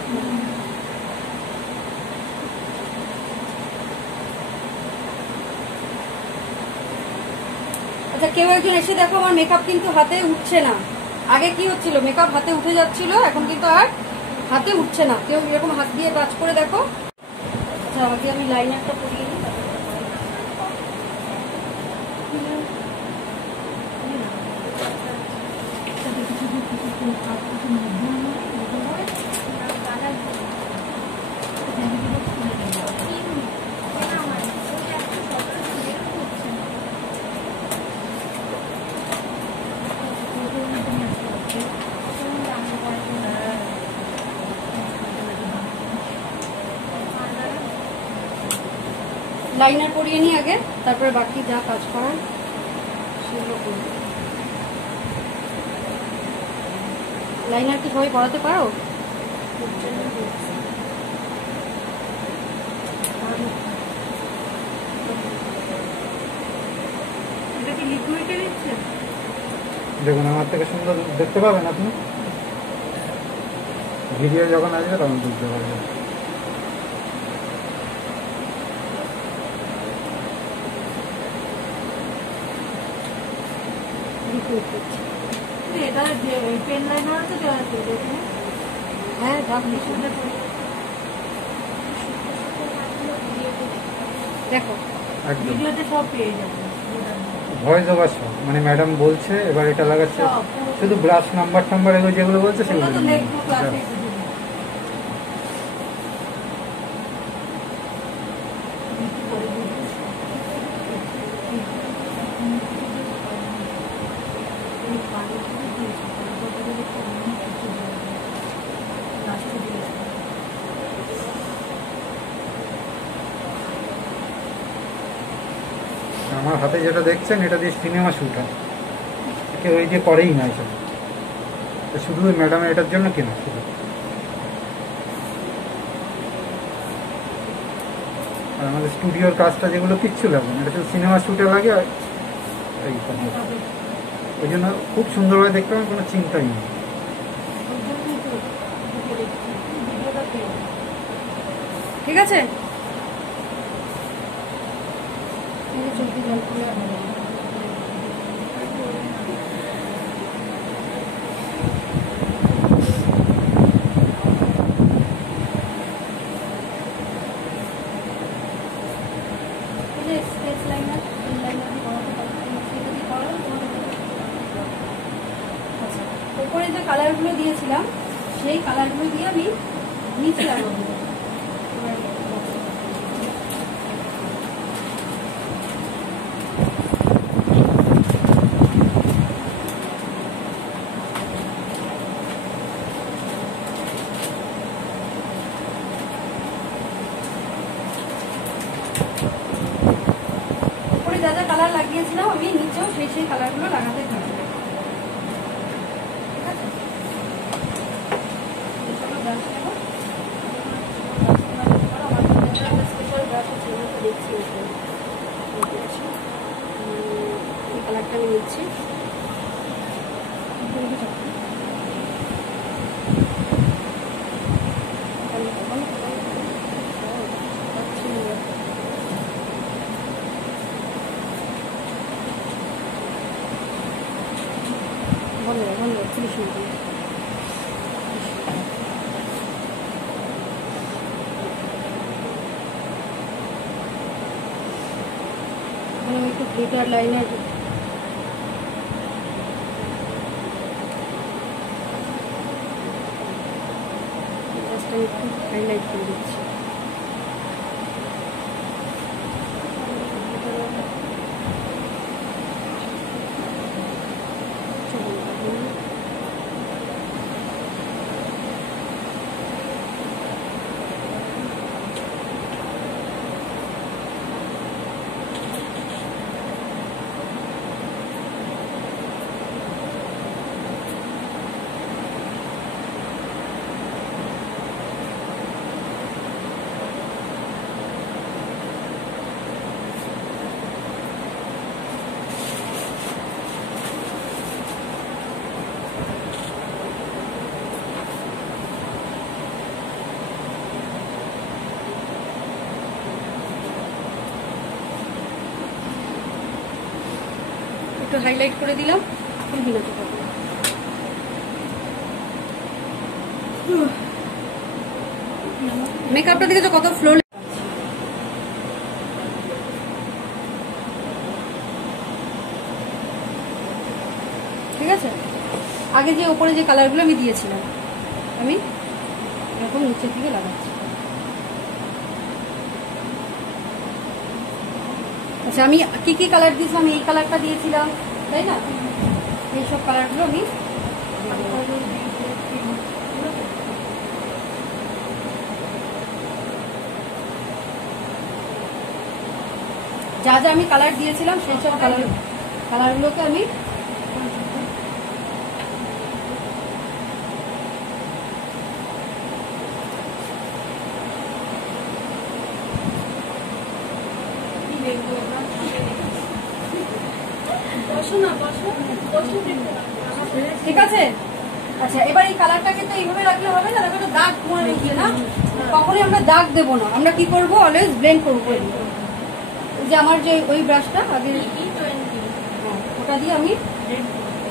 আচ্ছা কেউ একজন এসে দেখো আমার মেকআপ কিন্তু হাতে উঠছে না। আগে কি হচ্ছিল, মেকআপ হাতে উঠে যাচ্ছিল, এখন কিন্তু আর হাতে উঠছে না। কেউ এরকম হাত দিয়ে টাচ করে দেখো। আচ্ছা আগে আমি লাইনারটা পরিয়ে নিই। লাইনার পরিয়ে নিই আগে, তারপরে বাকি যা কাজ করার সেগুলো করব। লাইনার কি সবাই পড়াতে পারো? এটা কি লিকুইডে দিচ্ছে? দেখুন আমার থেকে সুন্দর দেখতে পাবেন আপনি, ভিডিও যখন আসবে তখন বুঝতে পারবেন। এটা যে পেন লাইনার তো দেওয়া আছে দেখুন। হ্যাঁ যা কিছু দেখো একদম ভিডিওতে সব পেয়ে যাবেন। ভয়েস ওভার সব, মানে ম্যাডাম বলছে এবার এটা লাগাচ্ছে, সব। শুধু ব্রাশ নাম্বার টাম্বার এগুলো যেগুলো বলছে সেগুলো ওগুলো তো নিয়ে দেখবো নেবেন। ক্লাসে। আমার হাতে যেটা দেখছেন এটা দিয়ে সিনেমা শুট হয়, কেউ এই যে করেই না এসব, তো শুধু ওই ম্যাডামের এটার জন্য কেনা শুধু। আর আমাদের স্টুডিওর কাজটা যেগুলো কিচ্ছু লাগে না, এটা শুধু সিনেমা শ্যুটে লাগে। আর এই কথা, ওই জন্য খুব সুন্দরভাবে দেখতে আমার কোনো চিন্তাই নেই। ঠিক আছে, চোখে জল পড়ে উপরে যে কালারগুলো দিয়েছিলাম সেই কালারগুলো দিয়ে আমি নিচে লাগাবো। উপরে যা যা কালার লাগিয়েছিলাম আমি নিচেও সেই কালারগুলো লাগাতে থাকবো। কালারটা আমি নিচ্ছি। বন্ধ পুলিশ মতো একটু গ্লিটার লাইনার একটু হাইলাইট করে দিচ্ছি। একটু হাইলাইট করে দিলাম। মেকআপটা দেখেছো কত ফ্লো। ঠিক আছে, আগে যে উপরে যে কালারগুলো আমি দিয়েছিলাম আমি এরকম নিচের দিকে লাগাচ্ছি। আচ্ছা, আমি কি কি কালার দিয়েছিলাম? এই কালারটা দিয়েছিলাম, তাই না? এইসব কালারগুলো আমি যা যা আমি কালার দিয়েছিলাম সেই সব কালারগুলোকে আমি ঠিক আছে। আচ্ছা, এবার এই কালারটাকে তো এইভাবে রাখলে হবে না, একটা দাগ মনে দিয়ে না, কখনোই আমরা দাগ দেবো না। আমরা কি করবো, অলওয়েজ ব্লেন্ড করবো। যে আমার যে ওই ব্রাশটা আগে ওটা দিয়ে আমি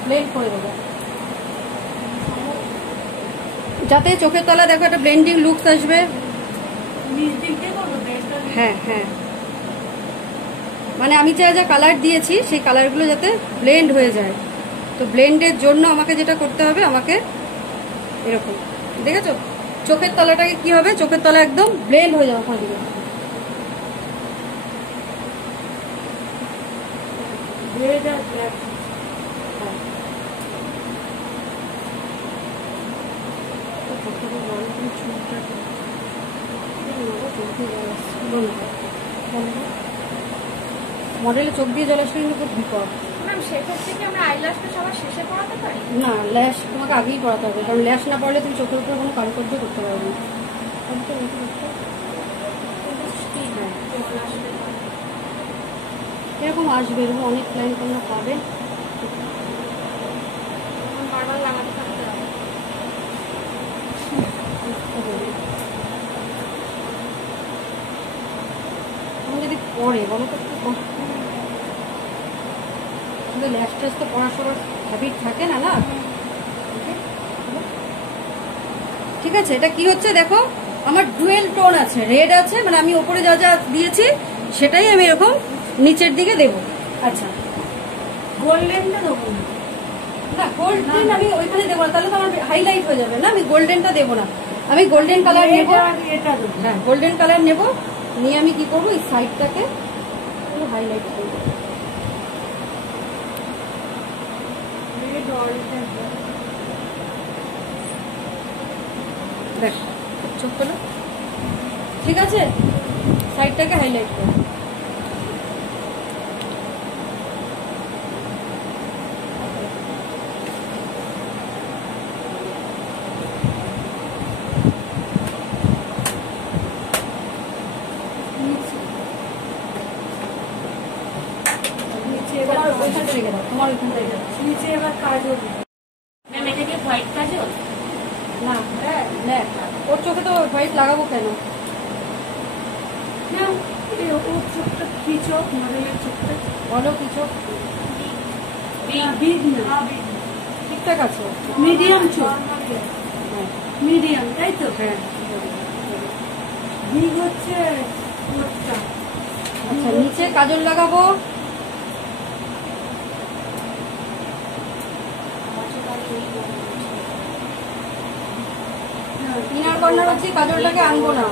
ব্লেন্ড করে দেবো, যাতে চোখের তলা দেখো একটা ব্লেন্ডিং লুকস আসবে। হ্যাঁ হ্যাঁ, মানে আমি যা যা কালার দিয়েছি সেই কালারগুলো যাতে ব্লেন্ড হয়ে যায়। তো ব্লেন্ডের জন্য আমাকে যেটা করতে হবে, আমাকে এরকম দেখেছো চোখের তলাটাকে কি হবে, চোখের তলা একদম ব্লেন্ড হয়ে যাবে ওখান থেকে। মডেলে চোখ দিয়ে জল আসলে কিন্তু খুব বিপদ। সেক্ষেত্রে কি আমরা আইল্যাশটা সবার শেষে পড়াতে পারি? না, ল্যাশ তোমাকে আগেই পড়াতে হবে, কারণ ল্যাশ না পড়লে তুমি চোখের উপরে কোনো কারুকার্য করতে পারবে না। এরকম আসবে, এরকম অনেক ক্লায়েন্ট তোমরা পাবে। বারবার লাগাতে থাকতে হবে। তুমি যদি পরে বলো তো একটু কষ্ট, কিন্তু ল্যাশ ট্যাশ তো পড়াশোনার হ্যাবিট থাকে না না। ঠিক আছে, এটা কি হচ্ছে দেখো, আমার ডুয়েল টোন আছে, রেড আছে, মানে আমি ওপরে যা যা দিয়েছি সেটাই আমি এরকম নিচের দিকে দেব। আচ্ছা, গোল্ডেনটা দেবো না? না, গোল্ডেন আমি ওইখানে দেবো না, তাহলে তো আমার হাইলাইট হয়ে যাবে না। আমি গোল্ডেনটা দেবো না, আমি গোল্ডেন কালার নেবো। এটা দেবো। হ্যাঁ, গোল্ডেন কালার নেব, নিয়ে আমি কি করবো, এই সাইডটাকে হাইলাইট করবো। দেখ চোখ পেলো, ঠিক আছে, সাইডটাকে হাইলাইট করবো। তোমার ওইখানটা রেখে দাও, তোমার ওইখানটা রেখে দাও। নিচে এবার কাজ হবে। ম্যাম এটা কি হোয়াইট কাজল? না, দেখ ওর চোখে তো হোয়াইট লাগাবো কেন? না, ওর চোখটা কি চোখ, মডেলের চোখটা বলো কি চোখ? বিগ না, ঠিকঠাক আছে। মিডিয়াম চোখ, হ্যাঁ মিডিয়াম, তাই তো? হ্যাঁ। বিগ হচ্ছে চোখটা। আচ্ছা, নিচে কাজল লাগাবো। ইনার কর্নার হচ্ছে কাজলটাকে আনবো না।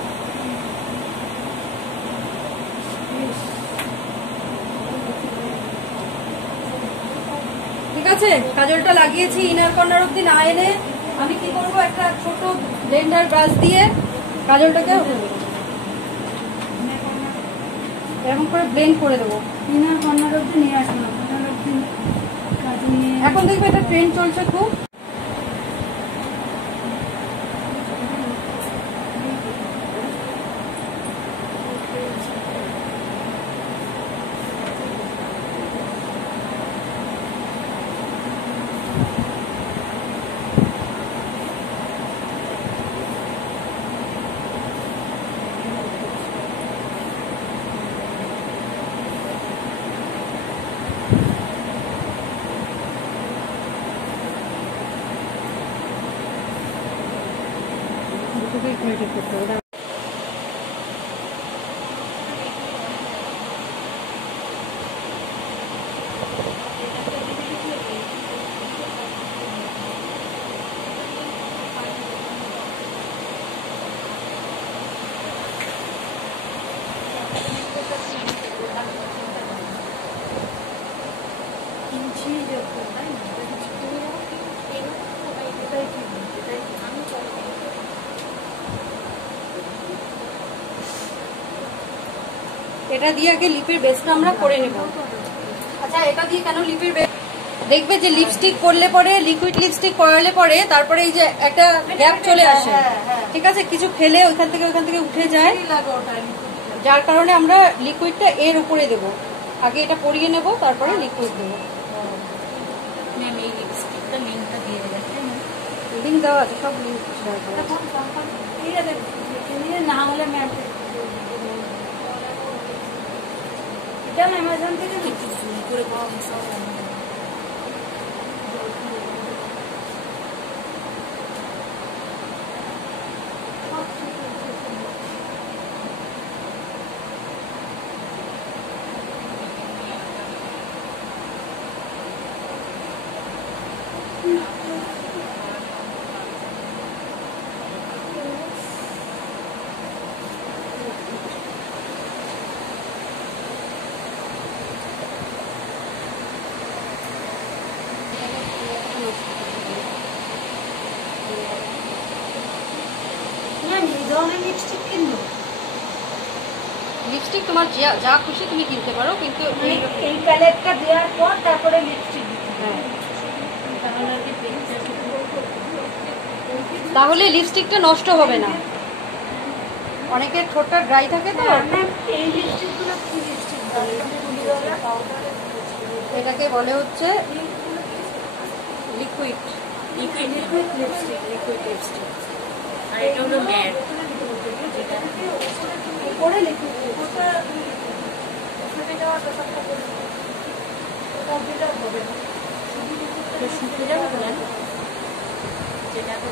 ঠিক আছে, কাজলটা লাগিয়েছি, ইনার কর্নার অব্দি না এনে আমি কি করবো, একটা ছোট ব্লেন্ডার ব্রাশ দিয়ে কাজলটাকে এরকম করে ব্লেন্ড করে দেবো। ইনার কর্নার অব্দি নিয়ে আসলাম, কর্নার অব্দি কাজ নিয়ে। এখন দেখবে একটা ট্রেন্ড চলছে খুব, করতে হবে। এটা দিয়ে আগে লিপের বেসটা আমরা করে নেব। আচ্ছা, এটা দিয়ে কেন লিপের বেস, দেখবে যে লিপস্টিক করলে পরে, লিকুইড লিপস্টিক করালে পরে তারপরে এই যে একটা গ্যাপ চলে আসে, ঠিক আছে, কিছু খেলে ওইখান থেকে উঠে যায়, যার কারণে আমরা লিকুইডটা এর উপরে দেব। আগে এটা পরিয়ে নেব, তারপরে লিকুইড দেবো। ম্যাম এই লিপস্টিকটা লিঙ্কটা দিয়ে দেবেন। লিঙ্ক দেওয়া আছে, সব লিঙ্ক না হলে ম্যাম এটা অ্যামাজন থেকে নিচ্ছি করে লিপস্টিক কিনবো। লিপস্টিক তোমার যা খুশি তুমি কিনতে পারো, কিন্তু এই প্যালেটটা দেওয়ার পর তারপরে লিপস্টিক দিতে। হ্যাঁ, তাহলে লিপস্টিকটা নষ্ট হবে না। অনেকের ঠোঁটটা ড্রাই থাকে তো। ম্যাম এই লিপস্টিকগুলো কি লিপস্টিক এটাকে বলে হচ্ছে liquid liquid lipstick, liquid lipstick. আর এটা হলো ম্যাট, যেটা উপরে লিকুইড ওটা ওখানে যাওয়ার ব্যাপারটা বলুন, ওটা দিলেও হবে না, তো শুকিয়ে যাবে বলেন, যেটা তো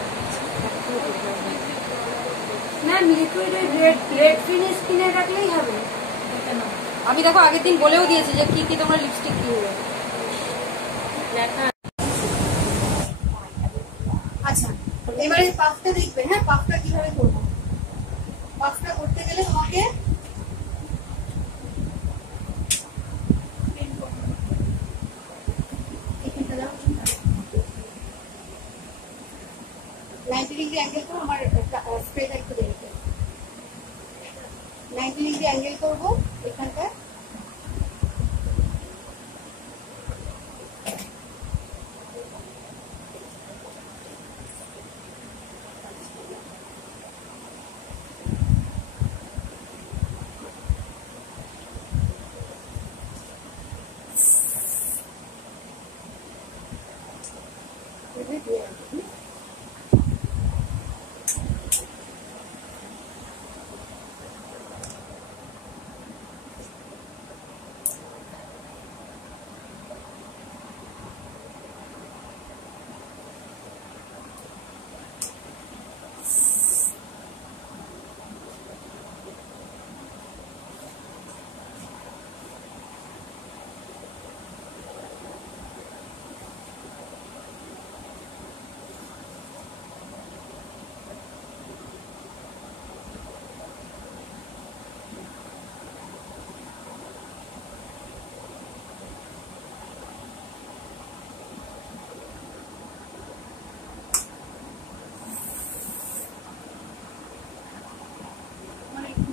ma'am liquid red red finish কিনে রাখলেই হবে। এটা না আমি দেখো আগের দিন বলেও দিয়েছি যে কি কি তোমরা লিপস্টিক কিনবে। লেখা আচ্ছা এবারে পাফটা দেখবে। হ্যাঁ পাফটা কিভাবে করবো, পাফটা করতে গেলে তোমাকে এখানটা দাও, 90 ডিগ্রি অ্যাঙ্গেল করবো। আমার স্প্রেটা একটু দেখবে, 90 ডিগ্রি অ্যাঙ্গেল করবো এখানটা।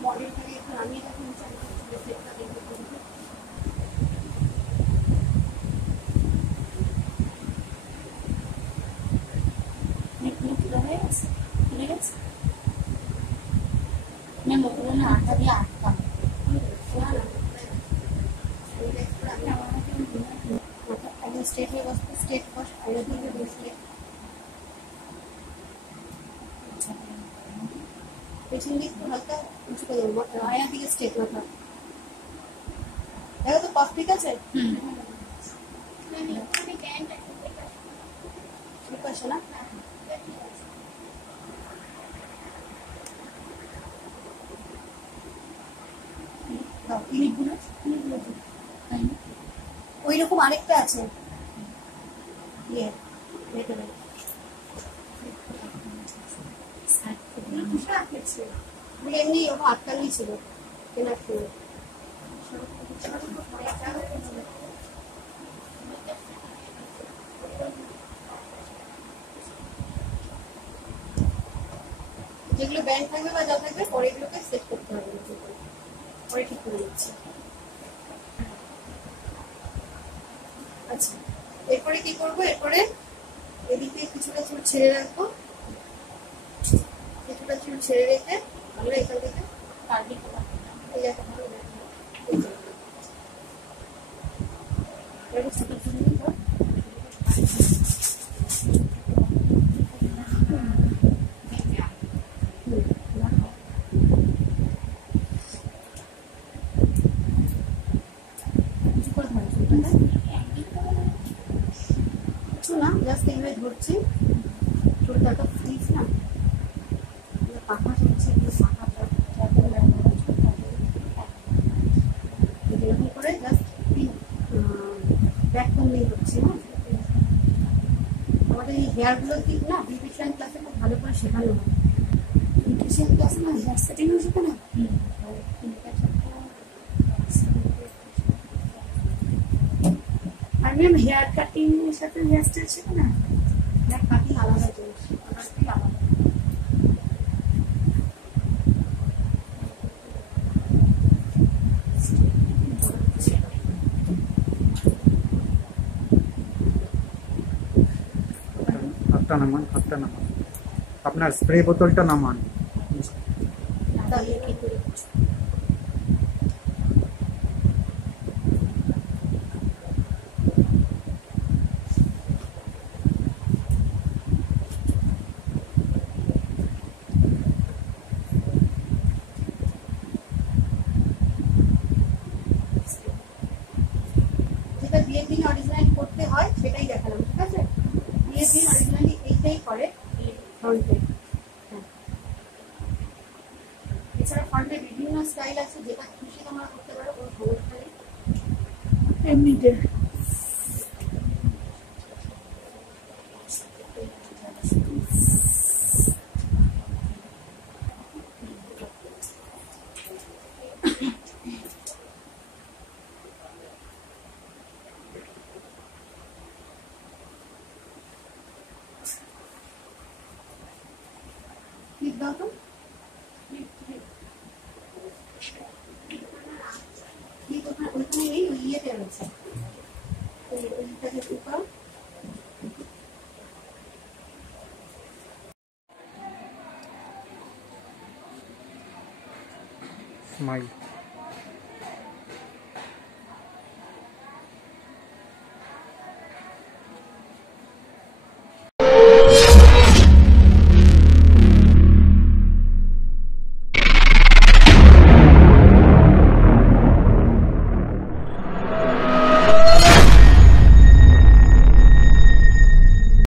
মডেলটাকে একটু নামিয়ে রাখুন, সেটটা দেখতে পাবো। मैं मुकुल में आटा दिया आटा स्टेट में बस स्टेट बस পেছন দিক হালকা উঁচু করে দেবো, আয়না দিকে স্টেট মাথা। দেখো তো পাফ ঠিক আছে, ঠিক আছে না? ওই রকম আরেকটা আছে ইয়ে ভেতরে এমনি ও হাততালি ছিল কেনার সময়। যেগুলো ব্যান্ড থাকবে বা যা থাকবে পরে এগুলোকে সেট করতে হবে, পরে ঠিক করে দিচ্ছি। আচ্ছা এরপরে কি করবো, এরপরে এদিকে কিছুটা চুল ছেড়ে রাখবো, কিছুটা চুল ছেড়ে রেখে আমরা এখান থেকে এই জায়গাটা ভালো না, জাস্ট এইভাবে ধরছি চুলটা তো ফ্রিজ না, পাখা চলছে এরকম করে জাস্ট ব্যাক কমলেই হচ্ছে না। আমাদের এই হেয়ার গুলো ঠিক না বিউটিশিয়ান ক্লাসে খুব ভালো করে শেখানো হয়, বিউটিশিয়ান ক্লাসে না হেয়ার সেটিংও শেখানো। আর ম্যাম হেয়ার কাটিং এর সাথে হেয়ার স্টাইল শেখো না, হেয়ার কাটিং আলাদা জিনিস, আলাদা। হাতটা নামান, আপনার স্প্রে বোতলটা নামান। তাহলে কি করে যেটা বিয়ের দিন অরিজিনালি করতে হয় সেটাই দেখালাম, ঠিক আছে? বিয়ের দিন অরিজিনালি এইটাই করে ফ্রন্টে। এছাড়া ফ্রন্টে বিভিন্ন স্টাইল আছে, যেটা খুশি তোমরা করতে পারো, কোনো সমস্যা নেই। এমনিতে ক্লিপ দাও তো, ক্লিপ ওইখানে নেই, ওই ইয়েতে রয়েছে, ওইটাকে ঢুকাও। স্মাইল।